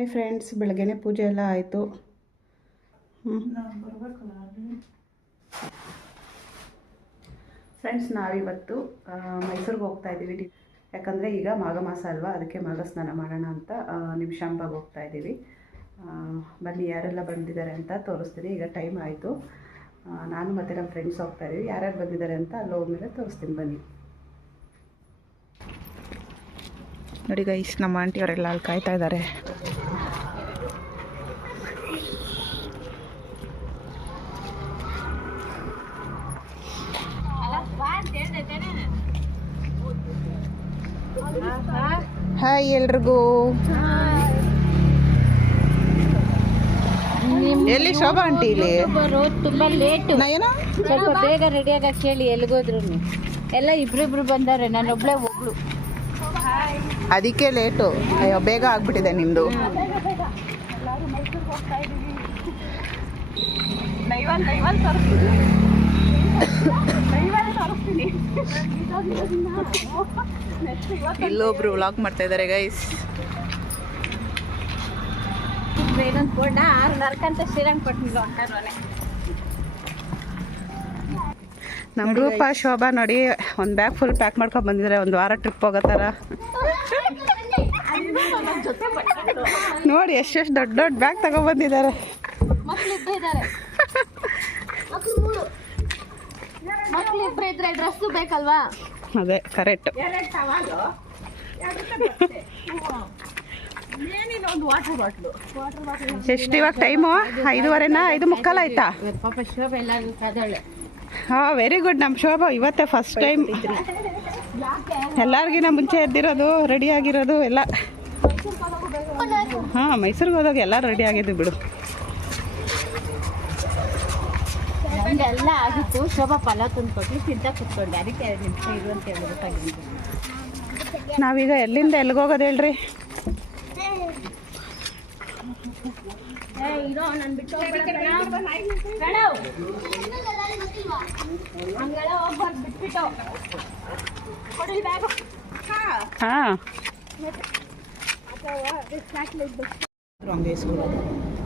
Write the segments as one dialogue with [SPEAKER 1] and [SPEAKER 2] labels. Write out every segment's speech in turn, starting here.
[SPEAKER 1] Hi friends ಬೆಳಗ್ಗೆನೆ ಪೂಜೆ ಎಲ್ಲ ಆಯಿತು. ಫ್ರೆಂಡ್ಸ್ ನಾವಿವತ್ತು ಮೈಸೂರಿಗೆ ಹೋಗ್ತಾ ಇದ್ದೀವಿ. ಯಾಕಂದರೆ ಈಗ ಮಾಘ ಮಾಸ ಅಲ್ವಾ? ಅದಕ್ಕೆ ಮಾಘ ಸ್ನಾನ ಮಾಡೋಣ ಅಂತ ನಿಮಿಷಾಂಬಾಗ ಹೋಗ್ತಾ ಇದ್ದೀವಿ. ಬನ್ನಿ ಯಾರೆಲ್ಲ ಬಂದಿದ್ದಾರೆ ಅಂತ ತೋರಿಸ್ತೀನಿ. ಈಗ ಟೈಮ್ ಆಯಿತು. ನಾನು ಮತ್ತು ನಮ್ಮ ಫ್ರೆಂಡ್ಸ್ ಹೋಗ್ತಾ ಇದ್ದೀವಿ. ಯಾರ್ಯಾರು ಬಂದಿದ್ದಾರೆ ಅಂತ ಅಲ್ಲಿ ಹೋದ್ಮೇಲೆ ತೋರಿಸ್ತೀನಿ. ಬನ್ನಿ. ನೋಡಿ ಗೈಸ್ ನಮ್ಮ ಆಂಟಿಯವರೆಲ್ಲ ಅಲ್ಲಿ ಕಾಯ್ತಾ ಇದ್ದಾರೆ. ಹಾಯ್ ಎಲ್ರಿಗೂ. ಎಲ್ಲಿ ಶೋಭಾ ಆಂಟಿ ಇಲ್ಲಿ?
[SPEAKER 2] ಬರೋದು ತುಂಬಾ ಲೇಟು
[SPEAKER 1] ಏನೋ?
[SPEAKER 2] ಸ್ವಲ್ಪ ಬೇಗ ರೆಡಿ ಆಗಕ್ಕೆ ಕೇಳಿ ಎಲ್ಲಿಗೋದ್ರು ಎಲ್ಲ ಇಬ್ರಿಬ್ರು ಬಂದಾರೆ ನಾನು ಒಬ್ಳೆ ಒಬ್ಳು
[SPEAKER 1] ಅದಕ್ಕೆ ಲೇಟು ಅಯ್ಯೋ ಬೇಗ ಆಗ್ಬಿಟ್ಟಿದೆ ನಿಮ್ಮದು ಇಲ್ಲೊಬ್ರು ವ್ಲಾಗ್ ಮಾಡ್ತಾ ಇದ್ದಾರೆ ಗೈಸ್
[SPEAKER 2] ರೂಪ
[SPEAKER 1] ನಮ್ಮ ಗ್ರೂಪ ಶೋಭಾ ನೋಡಿ ಒಂದು ಬ್ಯಾಗ್ ಫುಲ್ ಪ್ಯಾಕ್ ಮಾಡ್ಕೊಂಡು ಬಂದಿದ್ದಾರೆ ಒಂದು ವಾರ ಟ್ರಿಪ್ ಹೋಗತ್ತಾರ. ಥರ ನೋಡಿ ಎಷ್ಟೆಷ್ಟು ದೊಡ್ಡ ದೊಡ್ಡ ಬ್ಯಾಗ್
[SPEAKER 2] ತಗೊಂಡ್ಬಂದಿದ್ದಾರೆ ಇಬ್ಬರು ಇಬ್ರು ಇದ್ರೆ ಡ್ರೆಸ್ಸು ಬೇಕಲ್ವಾ?
[SPEAKER 1] ಅದೇ ಕರೆಕ್ಟ್ ಎಷ್ಟು ಇವಾಗ ಟೈಮು ಐದುವರೆನಾ? ಐದು ಮುಕ್ಕಾಲು ಆಯ್ತಾ? ಹಾ ವೆರಿ ಗುಡ್ ನಮ್ಮ ಶೋಭಾ, ಇವತ್ತೇ ಫಸ್ಟ್ ಟೈಮ್ ಎಲ್ಲಾರ್ಗಿನ ಮುಂಚೆ ಎದ್ದಿರೋದು ರೆಡಿ ಆಗಿರೋದು, ಎಲ್ಲ. ಹಾಂ, ಮೈಸೂರಿಗೆ ಹೋದಾಗ ಎಲ್ಲ ರೆಡಿ ಆಗಿದ್ದು ಬಿಡು.
[SPEAKER 2] ನಮ್ದೆಲ್ಲ ಆಗಿತ್ತು. ಶೋಭಾ ಫಲ ತಂದು ಕೊಟ್ಟು ತಿಂತ ಕುತ್ಕೊಂಡೆ. ಅದಕ್ಕೆ ಎರಡು ನಿಮಿಷ ಇರು ಅಂತ
[SPEAKER 1] ನಾವೀಗ ಎಲ್ಲಿಂದ ಎಲ್ಲಿಗೆ ಹೋಗೋದು ಹೇಳ್ರಿ
[SPEAKER 2] ಇರೋ ನಾನು ಬಿಟ್ಟು ಹಂಗೆಲ್ಲ ಹೋಗ್ಬಾರ್ದು. ಬಿಟ್ಬಿಟ್ಟು. ಕೊಡಿ ಬ್ಯಾಗು
[SPEAKER 1] ಹಾಂ.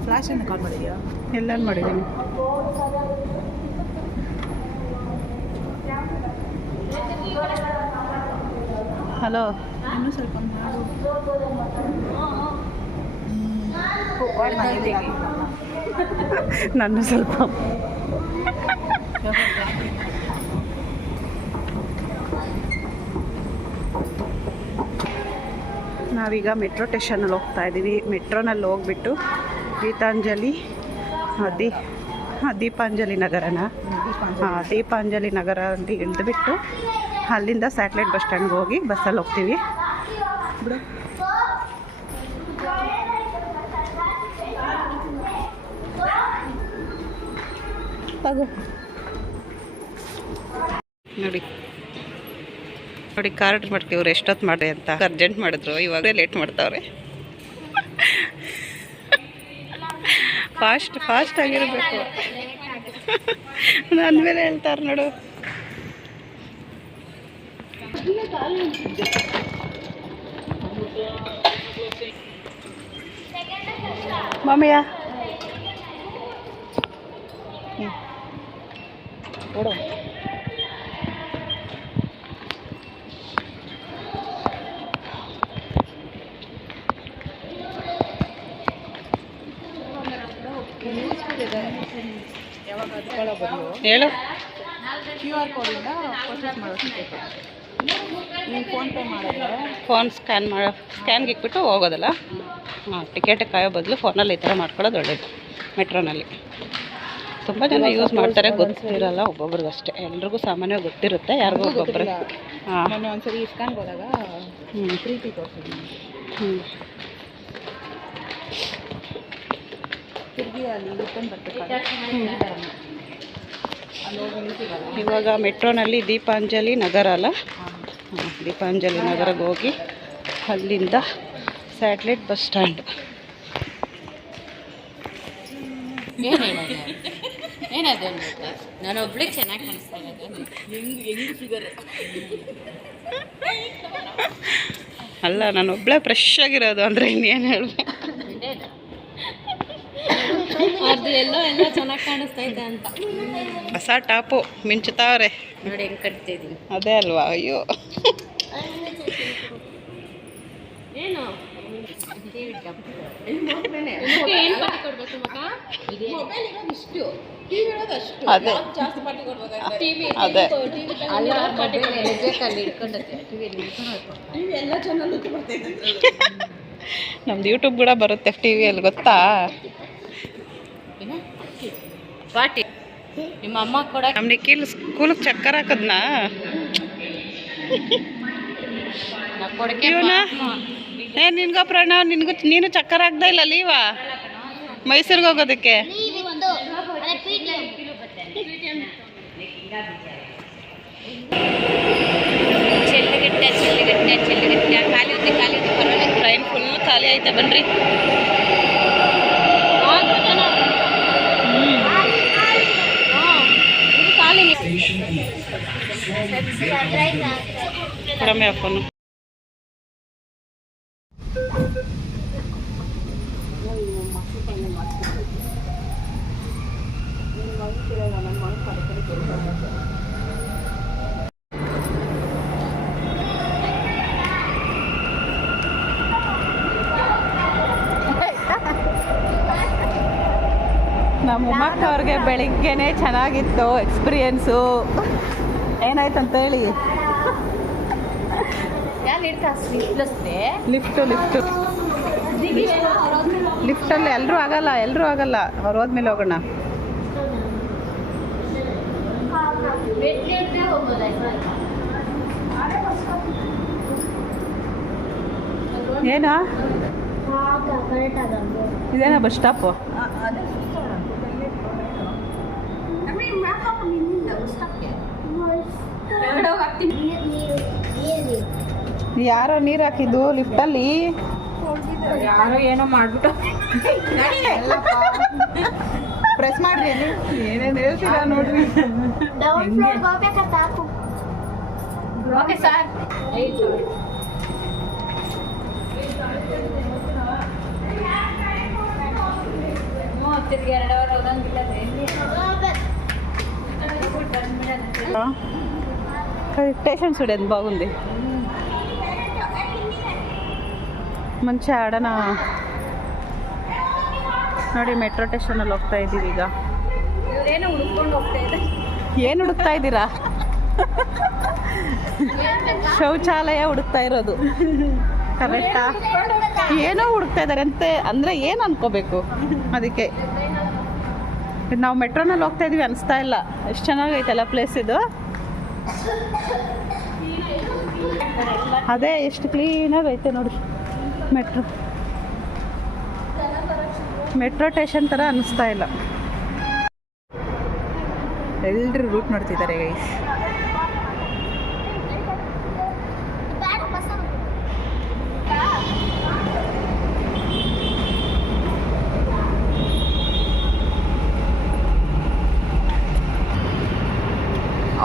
[SPEAKER 3] ಫ್ಲಾಶ್ ಅನ್ನು ಕಾಲ್ ಮಾಡಿದ್ಯಾ?
[SPEAKER 1] ಎಲ್ಲ ಮಾಡಿದ್ದೀನಿ. ಹಲೋ.
[SPEAKER 3] ಇನ್ನೂ ಸ್ವಲ್ಪ ನಾನು
[SPEAKER 1] ನನ್ನ ಸ್ವಲ್ಪ. ನಾವೀಗ ಮೆಟ್ರೋ ಸ್ಟೇಷನಲ್ಲಿ ಹೋಗ್ತಾ ಇದ್ದೀವಿ. ಮೆಟ್ರೋನಲ್ಲಿ ಹೋಗ್ಬಿಟ್ಟು ಗೀತಾಂಜಲಿ ದೀ ಹಾಂ ದೀಪಾಂಜಲಿ ನಗರನ. ಹಾಂ ದೀಪಾಂಜಲಿ ನಗರ ಅಂತ ಇಳಿದ್ಬಿಟ್ಟು ಅಲ್ಲಿಂದ ಸ್ಯಾಟ್ಲೈಟ್ ಬಸ್ ಸ್ಟ್ಯಾಂಡ್ಗೆ ಹೋಗಿ ಬಸ್ಸಲ್ಲಿ ಹೋಗ್ತೀವಿ. ನೋಡಿ. ನೋಡಿ ಕಾರ್ಡ್ ಮಾಡ್ತೀವಿ ಇವ್ರು ಎಷ್ಟೊತ್ತು ಮಾಡ್ರಿ ಅಂತ. ಅರ್ಜೆಂಟ್ ಮಾಡಿದ್ರು ಇವಾಗಲೇ ಲೇಟ್ ಮಾಡ್ತಾವ್ರೆ. ಫಾಸ್ಟ್ ಫಾಸ್ಟ್ ಆಗಿರಬೇಕು. ನನ್ನ ಮೇಲೆ ಹೇಳ್ತಾರೆ ನೋಡು ಮಮ್ಮಿಯ ಹೇಳು.
[SPEAKER 3] ಕ್ಯೂ ಆರ್ ಕೋಡಿಂದ ಪರ್ಚೇಸ್ ಮಾಡೋದು ನೀವು ಫೋನ್ಪೇ ಮಾಡಿದ್ರೆ
[SPEAKER 1] ಫೋನ್ ಸ್ಕ್ಯಾನ್ ಮಾಡೋ ಸ್ಕ್ಯಾನ್ಗೆ ಇಕ್ಬಿಟ್ಟು ಹೋಗೋದಲ್ಲ? ಹಾಂ ಟಿಕೆಟ್ ಕಾಯೋ ಬದಲು ಫೋನಲ್ಲಿ ಈ ಥರ ಮಾಡ್ಕೊಳ್ಳೋದು ಒಳ್ಳೇದು ಮೆಟ್ರೋನಲ್ಲಿ. ತುಂಬ ಜನ ಯೂಸ್ ಮಾಡ್ತಾರೆ ಗೊತ್ತಿರಲ್ಲ ಒಬ್ಬೊಬ್ರಿಗೆ ಅಷ್ಟೇ ಎಲ್ರಿಗೂ ಸಾಮಾನ್ಯ ಗೊತ್ತಿರುತ್ತೆ ಯಾರಿಗೂ ಒಬ್ಬೊಬ್ಬರು ಹಾಂ.
[SPEAKER 3] ನಾನು ಒಂದ್ಸರಿ ಇಸ್ಕಾನ್ಗೆ ಹೋದಾಗ
[SPEAKER 1] ಹ್ಞೂ
[SPEAKER 3] ಪ್ರೀತಿ ತೋರಿಸಿದ್ವಿ
[SPEAKER 1] ಹ್ಞೂ
[SPEAKER 3] ತಿರುಗಿ ಅಲ್ಲಿ ಬರ್ಬೇಕಾದ್ರೆ ನಿಲ್ತೀವಲ್ಲ
[SPEAKER 1] ಇವಾಗ ಮೆಟ್ರೋನಲ್ಲಿ ದೀಪಾಂಜಲಿ ನಗರ ಅಲ್ಲ? ದೀಪಾಂಜಲಿ ನಗರಕ್ಕೆ ಹೋಗಿ ಅಲ್ಲಿಂದ ಸ್ಯಾಟ್ಲೈಟ್ ಬಸ್ ಸ್ಟ್ಯಾಂಡ್.
[SPEAKER 2] ನಾನು ಒಬ್ಳಿಗೆ ಚೆನ್ನಾಗಿ ಕಾಣಿಸ್ತಾ
[SPEAKER 1] ಅಲ್ಲ ನಾನು ಒಬ್ಳೆ ಫ್ರೆಶ್ ಆಗಿರೋದು ಅಂದರೆ ಇನ್ನೇನು ಹೇಳಬೇಕು?
[SPEAKER 3] ಅದು ಎಲ್ಲೋ ಎಲ್ಲ ಚೆನ್ನಾಗಿ ಕಾಣಿಸ್ತೈತೆ ಅಂತ.
[SPEAKER 1] ಹೊಸ ಟಾಪು ಮಿಂಚುತ್ತಾವ್ರೆ.
[SPEAKER 3] ನೋಡಿ ಹೆಂಗೆ ಕಟ್ತಿದ್ದೀನಿ
[SPEAKER 1] ಅದೇ ಅಲ್ವಾ? ಅಯ್ಯೋ.
[SPEAKER 3] ಏನು?
[SPEAKER 1] ನಮ್ದು ಯೂಟ್ಯೂಬ್ ಕೂಡ ಬರುತ್ತೆ ಟಿವಿಯಲ್ಲಿ ಗೊತ್ತಾ?
[SPEAKER 3] ಪಾಟಿ ನಿಮ್ಮ ಅಮ್ಮ ಕೂಡ
[SPEAKER 1] ನಮ್ಗೆ ಕೀಲ್ ಸ್ಕೂಲಿಗೆ ಚಕ್ಕರ್ ಹಾಕದ್ನಾ? ಏ ನಿನ್ಗೋ ಪ್ರಾಣ ನಿನ್ಗೂ ನೀನು ಚಕ್ಕರ್ ಹಾಕ್ದ ಇಲ್ಲ ಲೀವಾ? ಮೈಸೂರಿಗೆ ಹೋಗೋದಕ್ಕೆ? ಟ್ರೈನ್ ಫುಲ್ ಖಾಲಿ ಐತೆ ಬನ್ರಿ. ಕಡಿಮೆ ಫೋನು. ನಮ್ಮ ಮೊಮ್ಮಕ್ಕವ್ರಿಗೆ ಬೆಳಿಗ್ಗೆನೆ ಚೆನ್ನಾಗಿತ್ತು ಎಕ್ಸ್ಪೀರಿಯನ್ಸು ಏನಾಯ್ತಂತ ಹೇಳಿ.
[SPEAKER 3] Lift lift lift
[SPEAKER 1] lift lift ಲಿಫ್ಟಲ್ಲಿ ಎಲ್ಲರೂ ಆಗಲ್ಲ ಎಲ್ಲರೂ ಆಗಲ್ಲ. ಅವ್ರು ಹೋದ್ಮೇಲೆ ಹೋಗೋಣ. ಏನಾ? ಇದೇನಾ ಬಸ್ ಸ್ಟಾಪು ಯಾರೋ ನೀರು ಹಾಕಿದ್ದು ಲಿಫ್ಟಲ್ಲಿ
[SPEAKER 3] ಯಾರೋ ಏನೋ ಮಾಡ್ಬಿಟ್ಟು.
[SPEAKER 1] ಪ್ರೆಸ್ ಮಾಡ್ರಿ ಏನೇನು ನೋಡ್ರಿ.
[SPEAKER 3] ಸರ್ ಎರಡು ಅವರ್
[SPEAKER 1] స్టేషన్ చూడు ఎంత బాగుంది మంచి ಆಡನ ನೋಡಿ ಮೆಟ್ರೋ ಸ್ಟೇಷನಲ್ಲಿ ಹೋಗ್ತಾ ಇದ್ದೀವಿ ಈಗ
[SPEAKER 3] ಇವರೇನೋ ಹುಡ್ಕೊಂಡು ಹೋಗ್ತಾ ಇದ್ದಾರೆ
[SPEAKER 1] ಏನು ಹುಡುಕ್ತಾ ಇದ್ದೀರಾ ಶೌಚಾಲಯ ಹುಡುಕ್ತಾ ಇರೋದು ಕರೆಕ್ಟಾ ಏನೋ ಹುಡುಕ್ತಾ ಇದ್ದಾರೆ ಅಂತೆ ಅಂದರೆ ಏನು ಅನ್ಕೋಬೇಕು ಅದಕ್ಕೆ ಇದು ನಾವು ಮೆಟ್ರೋನಲ್ಲಿ ಹೋಗ್ತಾ ಇದೀವಿ ಅನಿಸ್ತಾ ಇಲ್ಲ ಎಷ್ಟು ಚೆನ್ನಾಗೈತಲ್ಲ ಪ್ಲೇಸ್ ಇದು ಅದೇ ಎಷ್ಟು ಕ್ಲೀನಾಗಿ ಐತೆ ನೋಡಿ. ಮೆಟ್ರೋ ಮೆಟ್ರೋ ಸ್ಟೇಷನ್ ಥರ ಅನ್ನಿಸ್ತಾ ಇಲ್ಲ. ಎಲ್ಲರೂ ರೂಟ್ ನೋಡ್ತಿದ್ದಾರೆ ಗೈಸ್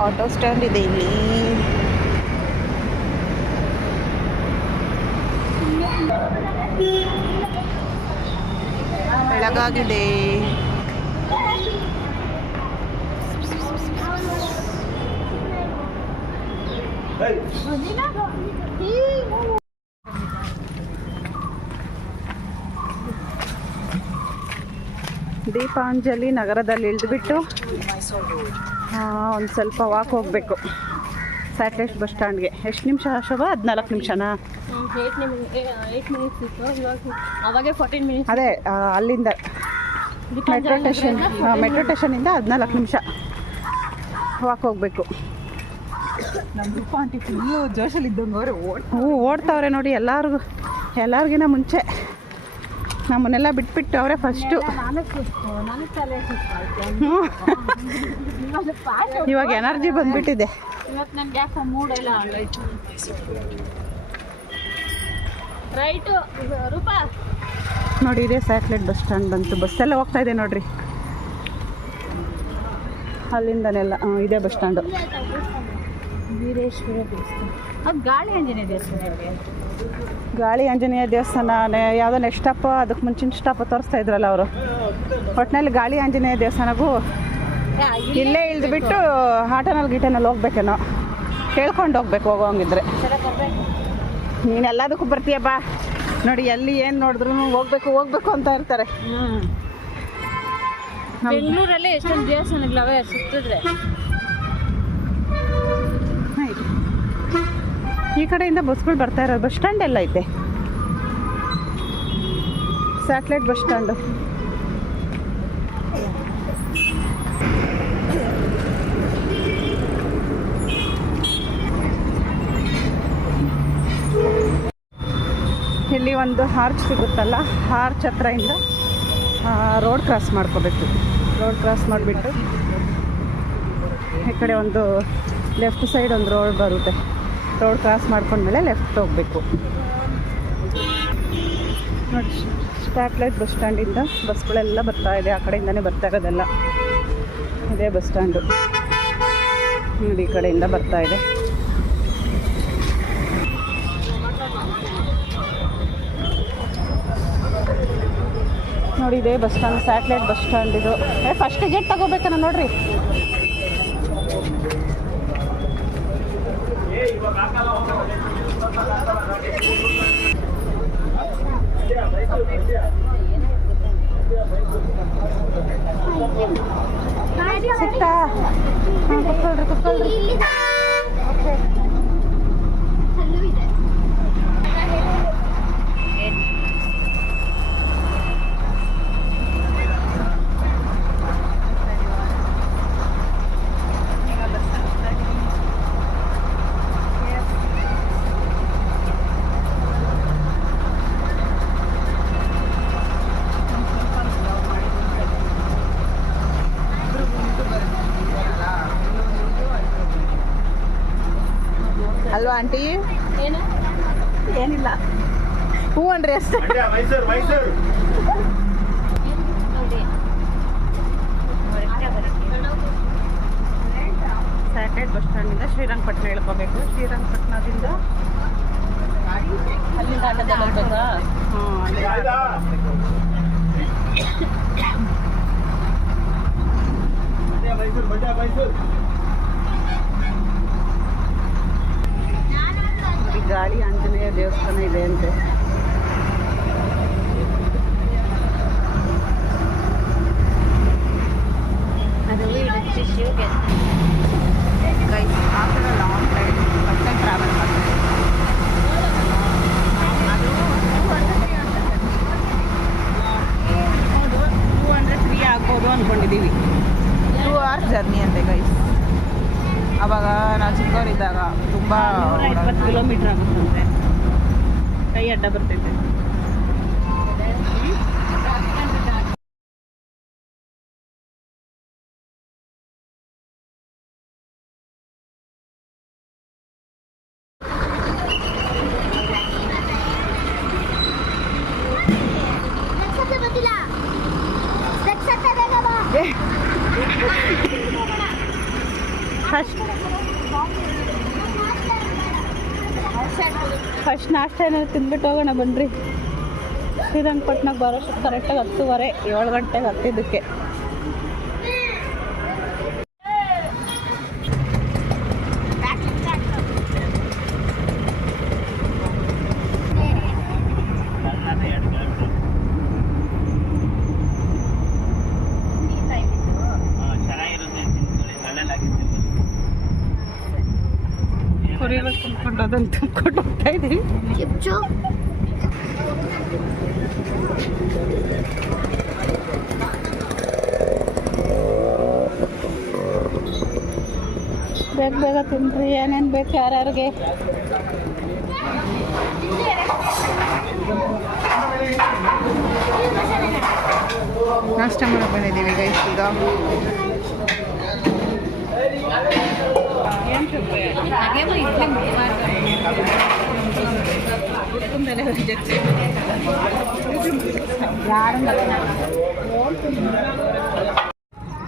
[SPEAKER 1] ಆಟೋ ಸ್ಟ್ಯಾಂಡ್ ಇದೆ ಇಲ್ಲಿ. ಬೆಳಗಾಗಿದೆ. ದೀಪಾಂಜಲಿ ನಗರದಲ್ಲಿ ಇಳಿದುಬಿಟ್ಟು ಒಂದು ಸ್ವಲ್ಪ ವಾಕ್ ಹೋಗಬೇಕು. ಸ್ಯಾಟಲೈಟ್ ಬಸ್ ಸ್ಟ್ಯಾಂಡ್ಗೆ ಎಷ್ಟು ನಿಮಿಷ ಶೋಭಾ? ಹದಿನಾಲ್ಕು ನಿಮಿಷನಾ?
[SPEAKER 3] ಏಯ್ಟ್ ನಿಮಿಟ್ ಏಯ್ಟ್ ಮಿನಿಟ್ಸ್ ಇತ್ತು. ಇವಾಗ ಅವಾಗೆ ಫೋರ್ಟೀನ್ ಮಿನಿಟ್ಸ್
[SPEAKER 1] ಅದೇ ಅಲ್ಲಿಂದ ಮೆಟ್ರೋ ಸ್ಟೇಷನ್ ಮೆಟ್ರೋ ಸ್ಟೇಷನಿಂದ ಹದಿನಾಲ್ಕು ನಿಮಿಷ ವಾಕ್ ಹೋಗಬೇಕು.
[SPEAKER 4] ಫುಲ್ಲು ಜೋಶಲ್ಲಿ ಇದ್ದಂಗೆ
[SPEAKER 1] ಹ್ಞೂ ಓಡ್ತಾವ್ರೆ ನೋಡಿ ಎಲ್ಲರಿಗೂ ಎಲ್ಲರಿಗಿನ ಮುಂಚೆ. ನಮ್ಮನ್ನೆಲ್ಲ ಬಿಟ್ಬಿಟ್ಟು ಅವರೇ ಫಸ್ಟು ಇವಾಗ ಎನರ್ಜಿ ಬಂದ್ಬಿಟ್ಟಿದೆ. ನೋಡಿ ಇದೇ ಸ್ಯಾಟ್ಲೈಟ್ ಬಸ್ ಸ್ಟ್ಯಾಂಡ್ ಬಂತು. ಬಸ್ಸೆಲ್ಲ ಹೋಗ್ತಾ ಇದೆ ನೋಡ್ರಿ. ಅಲ್ಲಿಂದನೆಲ್ಲ ಇದೇ ಬಸ್ ಸ್ಟ್ಯಾಂಡು
[SPEAKER 3] ವೀರೇಶ್ವರ ದೇವಸ್ಥಾನ ಗಾಳಿ ಅಂಜನೇ ದೇವಸ್ಥಾನ
[SPEAKER 1] ಗಾಳಿ ಆಂಜನೇಯ ದೇವಸ್ಥಾನ ಯಾವುದೋ ನೆಕ್ಸ್ಟ್ ಸ್ಟಾಪ್ ಅದಕ್ಕೆ ಮುಂಚಿನ ಸ್ಟಾಪ್ ತೋರಿಸ್ತಾ ಇದ್ರಲ್ಲ ಅವರು. ಒಟ್ಟಿನಲ್ಲಿ ಗಾಳಿ ಆಂಜನೇಯ ದೇವಸ್ಥಾನಗೂ ಇಲ್ಲೇ ಇಳಿದ್ಬಿಟ್ಟು ಆಟೋನಲ್ಲಿ ಗೀಟನಲ್ಲಿ ಹೋಗ್ಬೇಕೇನೋ. ಕೇಳ್ಕೊಂಡು ಹೋಗ್ಬೇಕು ಹೋಗೋಂಗಿದ್ರೆ. ನೀನು ಎಲ್ಲದಕ್ಕೂ ಬರ್ತೀಯಪ್ಪ ನೋಡಿ, ಎಲ್ಲಿ ಏನು ನೋಡಿದ್ರು ಹೋಗ್ಬೇಕು ಹೋಗ್ಬೇಕು ಅಂತ ಇರ್ತಾರೆ.
[SPEAKER 2] ಬೆಂಗಳೂರಲ್ಲೇ ಎಷ್ಟೊಂದು ದೇವಸ್ಥಾನಗಳವೆ ಸುತ್ತಿದ್ರೆ
[SPEAKER 1] ಆಯ್ತು. ಈ ಕಡೆಯಿಂದ ಬಸ್ಗಳು ಬರ್ತಾ ಇರೋದು. ಬಸ್ ಸ್ಟ್ಯಾಂಡ್ ಎಲ್ಲ ಐತೆ ಸ್ಯಾಟ್ಲೈಟ್ ಬಸ್ ಸ್ಟ್ಯಾಂಡು. ಇಲ್ಲಿ ಒಂದು ಹಾರ್ಚ್ ಸಿಗುತ್ತಲ್ಲ ಹಾರ್ಚ್ ಹತ್ರದಿಂದ ರೋಡ್ ಕ್ರಾಸ್ ಮಾಡ್ಕೋಬೇಕು. ರೋಡ್ ಕ್ರಾಸ್ ಮಾಡಿಬಿಟ್ಟು, ಈ ಕಡೆ ಒಂದು ಲೆಫ್ಟ್ ಸೈಡ್ ಒಂದು ರೋಡ್ ಬರುತ್ತೆ. ರೋಡ್ ಕ್ರಾಸ್ ಮಾಡ್ಕೊಂಡ್ಮೇಲೆ ಲೆಫ್ಟ್ ಹೋಗಬೇಕು. ನೋಡಿ ಸ್ಟಾಟ್ಲೈಟ್ ಬಸ್ ಸ್ಟ್ಯಾಂಡಿಂದ ಬಸ್ಗಳೆಲ್ಲ ಬರ್ತಾ ಇದೆ. ಆ ಕಡೆಯಿಂದನೇ ಬರ್ತಾ ಇರೋದೆಲ್ಲ. ಇದೇ ಬಸ್ ಸ್ಟ್ಯಾಂಡು ನೋಡಿ, ಈ ಕಡೆಯಿಂದ ಬರ್ತಾ ಇದೆ. ನೋಡಿ, ಇದೇ bus stand satellite bus stand ಇದು. ಫಸ್ಟ್ ಟಿಕೆಟ್ ತಗೋಬೇಕನ್ನ ನೋಡ್ರಿ. ಸಿಕ್ತಾ ಕುತ್ಕೊಳ್ರಿ ಕುತ್ಕೊಳ್ರಿ ಓಕೆ ಅಲ್ವಾ ಆಂಟಿ?
[SPEAKER 2] ಏನು?
[SPEAKER 1] ಏನಿಲ್ಲ. ಹ್ಞೂ ಅನ್ರಿ ಅಷ್ಟೇ
[SPEAKER 5] ಮೈಸೂರು ಮೈಸೂರು.
[SPEAKER 2] ನೋಡಿ.
[SPEAKER 1] ಸ್ಯಾಟಲೈಟ್ ಬಸ್ ಸ್ಟ್ಯಾಂಡಿಂದ ಶ್ರೀರಂಗಪಟ್ಟಣ ಇಳ್ಕೋಬೇಕು. ಶ್ರೀರಂಗಪಟ್ಟಣದಿಂದ
[SPEAKER 2] ಅಲ್ಲಿಂದ ಆಟೋದಲ್ಲಿ ಹೋಗ್ಬೇಕಾ?
[SPEAKER 1] ಹಾಂ ಅಲ್ಲಿ
[SPEAKER 5] ಮೈಸೂರು.
[SPEAKER 1] ಗಾಳಿ ಆಂಜನೇಯ ದೇವಸ್ಥಾನ ಇದೆ ಅಂತೆ
[SPEAKER 2] ಅದು ಇಡುತ್ತೆ ಶಿವಗೆ
[SPEAKER 1] ಗೈಸ್ ಆ ಕಡೆ ಲಾಂಗ್ ಟೈಮ್ ಮತ್ತೆ ಟ್ರಾವೆಲ್ ಮಾಡ್ತಾರೆ ಅದು ಟೂ ಹಂಡ್ರೆಡ್ ಫ್ರೀ ಆಗ್ಬೋದು ಅಂದ್ಕೊಂಡಿದ್ದೀವಿ ಟೂ ಅವರ್ಸ್ ಜರ್ನಿ ಅಂತೆ ಗೈಸ್ ಅವಾಗ ನಾವು ಚಿಕ್ಕವರಿದ್ದಾಗ ತುಂಬ ಕಿಲೋಮೀಟ್ರ್ ಆಗುತ್ತಂತೆ ಕೈ ಅಡ್ಡ ಬರ್ತೈತೆ ಫಸ್ಟ್ ಫಸ್ಟ್ ನಾಷ್ಟ ಏನಾದ್ರು ತಿಂದ್ಬಿಟ್ಟು ಹೋಗೋಣ ಬನ್ನಿರಿ ಶ್ರೀರಂಗಪಟ್ಟಣ ಬರೋಷ್ಟು ಕರೆಕ್ಟಾಗಿ ಹತ್ತುವರೆ ಏಳು ಗಂಟೆಗೆ ಹತ್ತಿದ್ದಕ್ಕೆ. ಕುರಿಗಳು ತುಂಬ್ಕೊಂಡು ಅದನ್ನು ತುಂಬ್ಕೊಂಡು ಹೋಗ್ತಾ ಇದ್ದೀವಿ ಬೇಗ ಬೇಗ ತಿನ್ರಿ, ಏನೇನು ಬೇಕು ಯಾರ್ಯಾರಿಗೆ? ನಾಷ್ಟ ಮಾಡಕ್ಕೆ ಬಂದಿದ್ದೀವಿ ಗೈಸ್ ಈಗ.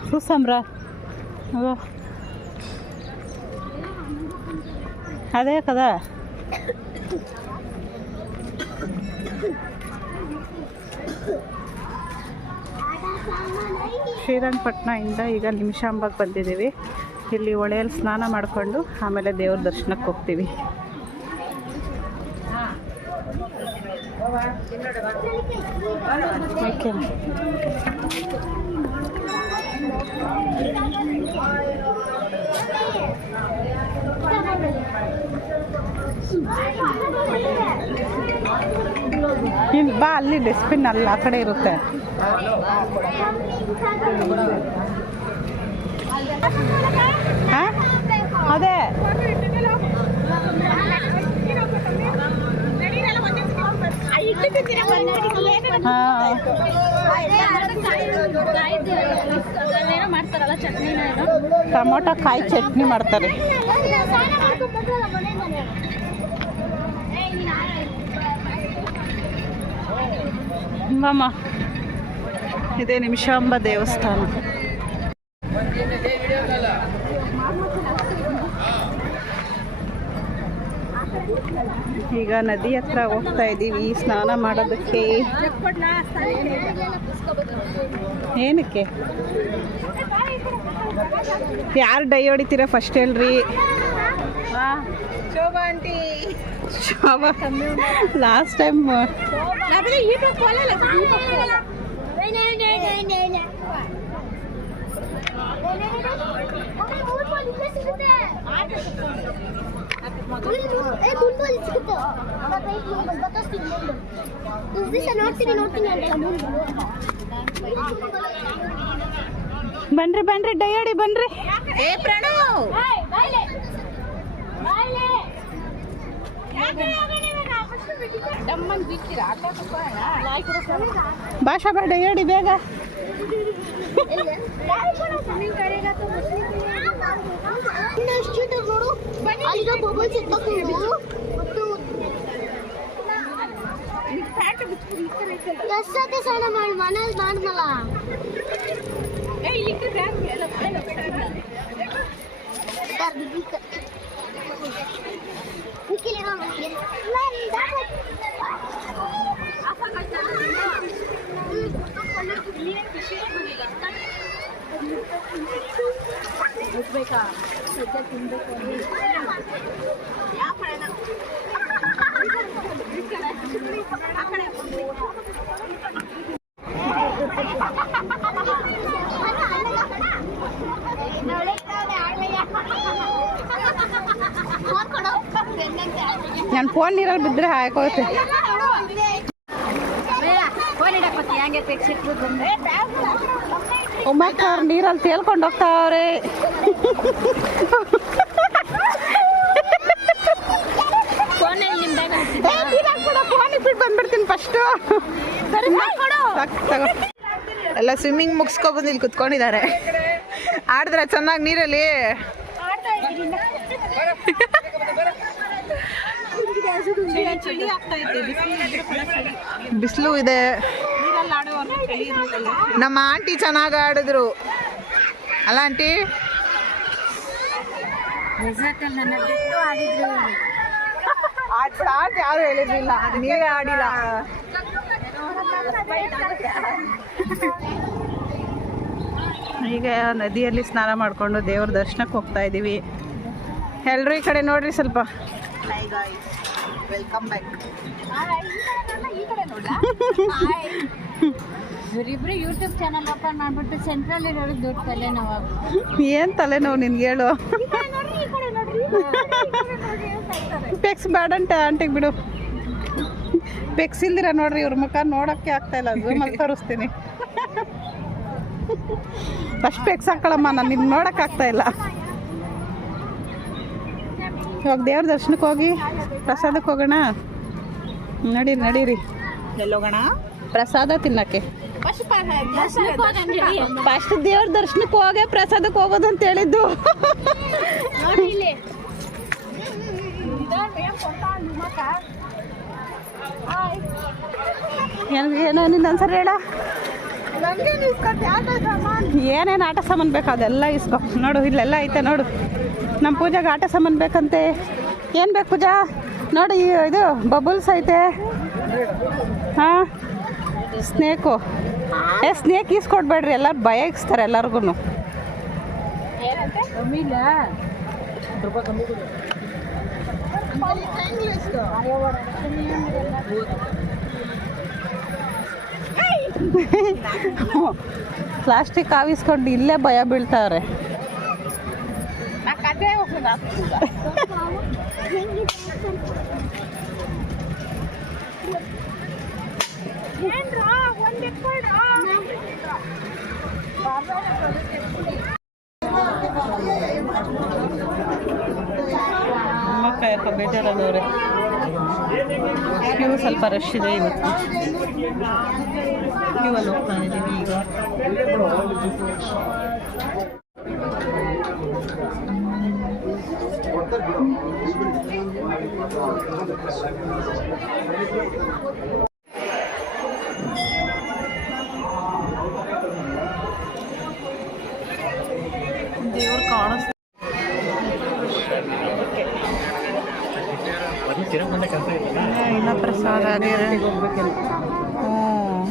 [SPEAKER 1] చూసాంరా అదో అదే కదా ಶ್ರೀರಂಗಪಟ್ಟಣದಿಂದ ಈಗ ನಿಮಿಷಾಂಬಕ್ಕೆ ಬಂದಿದ್ದೀವಿ ಇಲ್ಲಿ ಹೊಳೆಯಲ್ಲಿ ಸ್ನಾನ ಮಾಡಿಕೊಂಡು ಆಮೇಲೆ ದೇವ್ರ ದರ್ಶನಕ್ಕೆ ಹೋಗ್ತೀವಿ. ಓಕೆ ಇಲ್ಲಿ ಬಾ ಅಲ್ಲಿ ಡಸ್ಟ್ಬಿನ್ ಅಲ್ಲಿ ಆ ಕಡೆ ಇರುತ್ತೆ. ಹಾಂ ಅದೇ ಹಾಂ
[SPEAKER 2] ಮಾಡ್ತಾರಲ್ಲ ಚಟ್ನಿನ
[SPEAKER 1] ಟೊಮೊಟೊ ಕಾಯಿ ಚಟ್ನಿ ಮಾಡ್ತಾರೆ ಮಾಮ ಇದೇ ನಿಮಿಷಾಂಬ ದೇವಸ್ಥಾನ ಈಗ ನದಿ ಹತ್ರ ಹೋಗ್ತಾ ಇದ್ದೀವಿ ಸ್ನಾನ ಮಾಡೋದಕ್ಕೆ. ಏನಕ್ಕೆ? ಯಾರು ಡೈ ಹೊಡಿತೀರ ಫಸ್ಟ್ ಹೇಳ್ರಿ Shobha
[SPEAKER 6] aunty. Shobha. Last time
[SPEAKER 1] ಬನ್ರಿ ಬನ್ರಿ ಡೈ ಹೊಡಿ ಬನ್ರಿ.
[SPEAKER 4] ಏ ಪ್ರಣವ್
[SPEAKER 1] ಭಾಷಾ ಬಾ ಡೈ ಹೊಡಿ ಬೇಗ
[SPEAKER 6] ಅಲ್ಲಿರೋ ಬಬಲ್ಸ್ ಎತ್ತಕೊಂಡು ಎಷ್ಟೊತ್ತೆ ಸ್ನಾನ ಮಾಡಿ ಮನೇಲಿ ಮಾಡ್ದಲ್ಲ
[SPEAKER 1] ನಾನು ಫೋನ್ ನೀರಲ್ಲಿ ಬಿದ್ದರೆ ಹಾಕೋತೆ.
[SPEAKER 2] ಫೋನ್ ಇಡಕ್ಕೆ ಹೆಂಗೆ ತೆಗ್ಸಿಟ್ಟು ಬಂದೆ
[SPEAKER 1] ಉಮ್ಮಕ್ಕ ಅವ್ರು ನೀರಲ್ಲಿ ತೇಲ್ಕೊಂಡು ಹೋಗ್ತಾವ್ರೆ. ಬಂದ್ಬಿಡ್ತೀನಿ ಫಸ್ಟು
[SPEAKER 4] ಎಲ್ಲ ಸ್ವಿಮ್ಮಿಂಗ್ ಮುಗಿಸ್ಕೊಬಂದು ಇಲ್ಲಿ ಕುತ್ಕೊಂಡಿದ್ದಾರೆ. ಆಡಿದ್ರೆ ಚೆನ್ನಾಗಿ ನೀರಲ್ಲಿ. ಬಿಸಿಲು ಇದೆ. ನಮ್ಮ ಆಂಟಿ ಚೆನ್ನಾಗಿ ಆಡಿದ್ರು. ಅಲ್ಲ ಆಂಟಿ?
[SPEAKER 2] ರೆಸಾರ್ಟಲ್ಲಿ ನನ್ನ ಬಿಟ್ಟು ಆಡಿದ್ರು
[SPEAKER 4] ಯಾರು ಹೇಳಿರ್ಲಿಲ್ಲ. ನೀವೇ ಆಡಿಲ್ಲ.
[SPEAKER 1] ಈಗ ನದಿಯಲ್ಲಿ ಸ್ನಾನ ಮಾಡಿಕೊಂಡು ದೇವ್ರ ದರ್ಶನಕ್ಕೆ ಹೋಗ್ತಾ ಇದ್ದೀವಿ. ಎಲ್ಲರೂ ಈ ಕಡೆ ನೋಡ್ರಿ ಸ್ವಲ್ಪ.
[SPEAKER 4] ವೆಲ್ಕಮ್ ಬ್ಯಾಕ್
[SPEAKER 2] ಇವರಿಬ್ರು ಯೂಟ್ಯೂಬ್ ಚಾನಲ್ ಓಪನ್ ಮಾಡ್ಬಿಟ್ಟು ಸೆಂಟ್ರಲ್ ಇರೋರು ದೊಡ್ಡ ತಲೆನೋವು.
[SPEAKER 1] ಏನು ತಲೆನೋವು ನಿನ್ಗೆ ಹೇಳು? ಪೆಕ್ಸ್ ಬ್ಯಾಡಂಟ ಆಂಟಿಗೆ ಬಿಡು. ಪೆಕ್ಸ್ ಇಲ್ದಿರ ನೋಡ್ರಿ ಇವ್ರ ಮುಖ ನೋಡಕ್ಕೆ ಆಗ್ತಾ ಇಲ್ಲ ಝೂಮಲ್ಲಿ ತೋರಿಸ್ತೀನಿ. ಫಸ್ಟ್ ಪೆಕ್ಸ್ ಹಾಕೊಳ್ಳಮ್ಮ ನಾನು ನಿಮ್ಗೆ ನೋಡಕ್ ಆಗ್ತಾ ಇಲ್ಲ. ಇವಾಗ ದೇವ್ರ ದರ್ಶನಕ್ಕೆ ಹೋಗಿ ಪ್ರಸಾದಕ್ಕೆ ಹೋಗೋಣ. ನಡೀರಿ ನಡೀರಿ.
[SPEAKER 4] ಎಲ್ಲೋಗೋಣ?
[SPEAKER 1] ಪ್ರಸಾದ ತಿನ್ನಕ್ಕೆ. ಫಸ್ಟ್ ದೇವ್ರ ದರ್ಶನಕ್ಕೆ ಹೋಗೆ ಪ್ರಸಾದಕ್ಕೆ ಹೋಗೋದು ಅಂತ ಹೇಳಿದ್ದು. ಏನ್- ನಿನ್ನ ಅನ್ಸರ್ ಹೇಳ. ಏನೇನು ಆಟ ಸಾಮಾನು ಬೇಕು ಅದೆಲ್ಲ ಇಸ್ಕೊ. ನೋಡು, ಇಲ್ಲೆಲ್ಲ ಐತೆ ನೋಡು. ನಮ್ಮ ಪೂಜೆಗೆ ಆಟ ಸಾಮಾನು ಬೇಕಂತೆ. ಏನು ಬೇಕು ಪೂಜಾ? ನೋಡು ಇದು, ಬಬಲ್ಸ್ ಐತೆ. ಹಾಂ? ಸ್ನೇಕು. ಏ ಸ್ನೇಕ್ ಈಸ್ಕೊಡ್ಬೇಡ್ರಿ ಎಲ್ಲರೂ ಭಯ ಇಕ್ಸ್ತಾರೆ ಎಲ್ಲರಿಗೂ ಪ್ಲಾಸ್ಟಿಕ್ ಆವಿಸ್ಕೊಂಡು ಇಲ್ಲೇ ಭಯ ಬೀಳ್ತಾವ್ರೆ. ಮಕ್ಕ ಬೇಜಾರಾದವ್ರೆ ಕ್ಯೂ ಸ್ವಲ್ಪ ರಶ್ ಇದೆ ಇವತ್ತು ಕ್ಯೂ ಅಲ್ಲಿ ಹೋಗ್ತಾ ಇದ್ದೀವಿ ಈಗ ಇಲ್ಲ ಪ್ರಸಾದ ಅದೇ.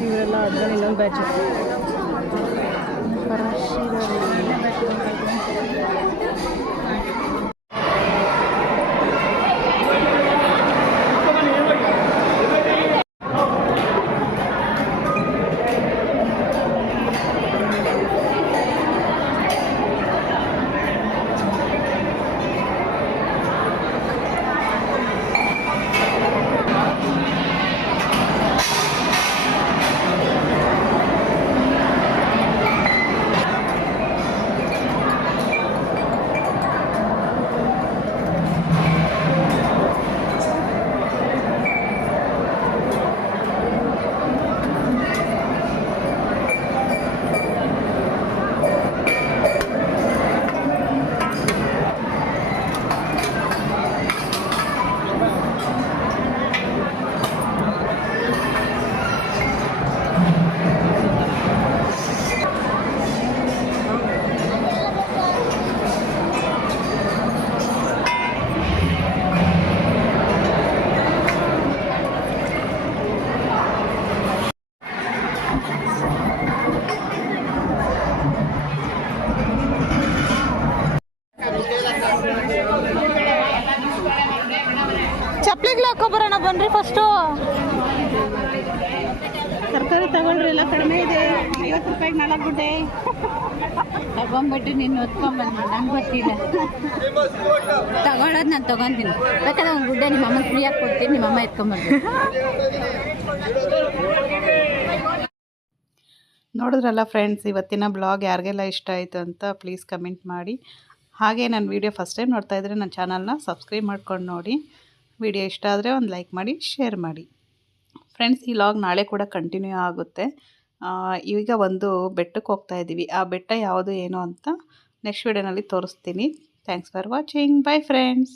[SPEAKER 1] ಇವರೆಲ್ಲ ಅದ್ರಲ್ಲಿ ಇನ್ನೊಂದು ಬ್ಯಾಚ್
[SPEAKER 4] ಚಪ್ಲಿಗ್ಲ ಹಾಕೋಬರೋಣ ಬನ್ರಿ ಫಸ್ಟು
[SPEAKER 2] ತರಕಾರಿ ತಗೊಳ್ರಿ, ಎಲ್ಲ ಕಡಿಮೆ ಇದೆ. ಐವತ್ತು ರೂಪಾಯಿ ನಾಲ್ಕು ಗುಡ್ಡೆ. ತಗೊಂಬಿಟ್ಟು ನೀನು ಹೊತ್ಕೊಂಬಂದ್ ನಂಗೆ ಗೊತ್ತಿಲ್ಲ. ತಗೊಳ್ಳೋದು ನಾನು ತಗೊಂತೀನಿ. ಯಾಕಂದ್ರೆ ಒಂದು ಗುಡ್ಡೆ ನಿಮ್ಮ ಅಮ್ಮ ಫ್ರೀಯಾಗಿ ಕೊಡ್ತೀನಿ ನಿಮ್ಮ ಅಮ್ಮ ಎತ್ಕೊಂಬರ್ತೀನಿ
[SPEAKER 1] ನೋಡಿದ್ರಲ್ಲ ಫ್ರೆಂಡ್ಸ್ ಇವತ್ತಿನ ಬ್ಲಾಗ್ ಯಾರಿಗೆಲ್ಲ ಇಷ್ಟ ಆಯಿತು ಅಂತ ಪ್ಲೀಸ್ ಕಮೆಂಟ್ ಮಾಡಿ. ಹಾಗೆ ನನ್ನ ವೀಡಿಯೋ ಫಸ್ಟ್ ಟೈಮ್ ನೋಡ್ತಾ ಇದ್ದರೆ ನನ್ನ ಚಾನಲ್ನ ಸಬ್ಸ್ಕ್ರೈಬ್ ಮಾಡ್ಕೊಂಡು ನೋಡಿ. ವಿಡಿಯೋ ಇಷ್ಟ ಆದರೆ ಒಂದು ಲೈಕ್ ಮಾಡಿ, ಶೇರ್ ಮಾಡಿ. ಫ್ರೆಂಡ್ಸ್ ಈ ಲಾಗ್ ನಾಳೆ ಕೂಡ ಕಂಟಿನ್ಯೂ ಆಗುತ್ತೆ. ಈಗ ಒಂದು ಬೆಟ್ಟಕ್ಕೆ ಹೋಗ್ತಾ ಇದ್ದೀವಿ ಆ ಬೆಟ್ಟ ಯಾವುದು, ಏನು ಅಂತ ನೆಕ್ಸ್ಟ್ ವಿಡಿಯೋನಲ್ಲಿ ತೋರಿಸ್ತೀನಿ. Thanks for watching bye friends